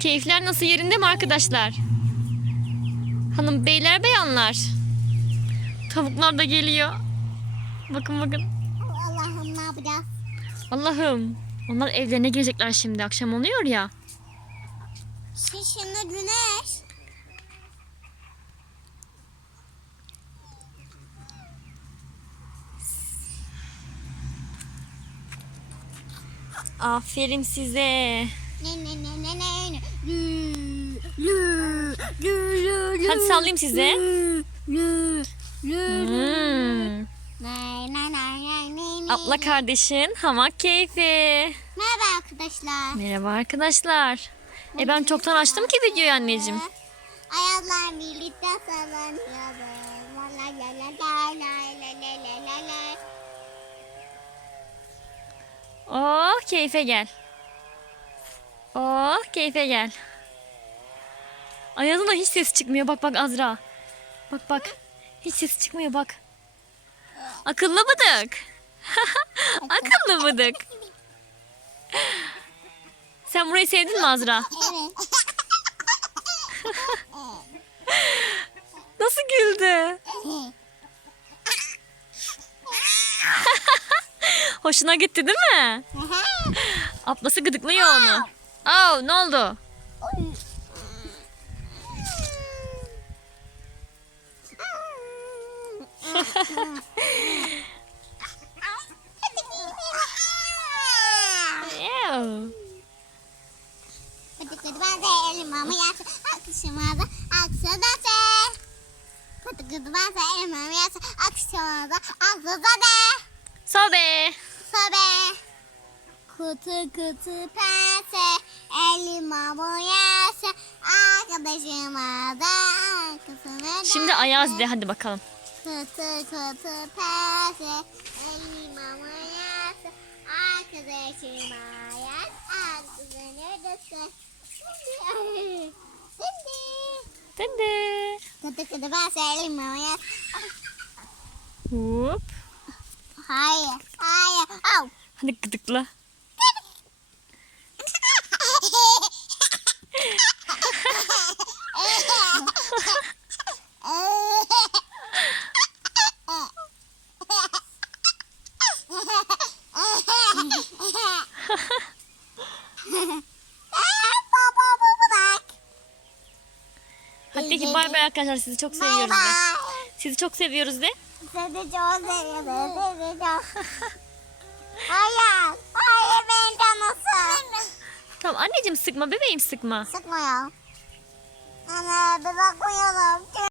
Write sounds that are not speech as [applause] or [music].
Keyifler nasıl yerinde mi arkadaşlar? Hanım beyler beyanlar. Tavuklar da geliyor. Bakın bakın. Allah'ım ne yapacağız? Allah'ım. Onlar evlerine girecekler şimdi. Akşam oluyor ya. Şişinde güneş. Aferin size. Hadi sallayayım size. Lü. Hmm. Abla kardeşin hamak keyfi. Merhaba arkadaşlar. Merhaba arkadaşlar. E ben çoktan açtım ki videoyu anneciğim. Ayağlar birlikte sallanıyor. Oh keyfe gel. Oh keyfe gel. Ayaz'ın da hiç ses çıkmıyor. Bak bak Azra. Bak bak. Hiç ses çıkmıyor bak. Akıllı bıdık. [laughs] Akıllı bıdık. Sen burayı sevdin mi Azra? Evet. [laughs] Nasıl güldü? [laughs] Hoşuna gitti değil mi? Ablası gıdıklıyor onu. Oh ne oldu? Kıdıkıdı ben de elim ama yasa akşamada aksada de. Kıdıkıdı ben de elim ama yasa akşamada aksada de. Sobe. Sobe. Kutu kutu pense elma boyası arkadaşıma da Şimdi Ayaz de hadi bakalım. Kutu kutu pese elma boyası arkadaşıma yaz arkadaşını dışı. Dindi. Dindi. Kutu kutu pese elma boyası. Hop. Hayır hayır. Au. Hadi gıdıkla. [laughs] Hadi de ki bay bay arkadaşlar sizi çok seviyoruz de. Sizi çok seviyoruz de. Seni çok seviyorum. Seni çok. Hayır. Hayır beni canısın. Tamam anneciğim sıkma bebeğim sıkma. Sıkma ya. Ana bir bakmayalım.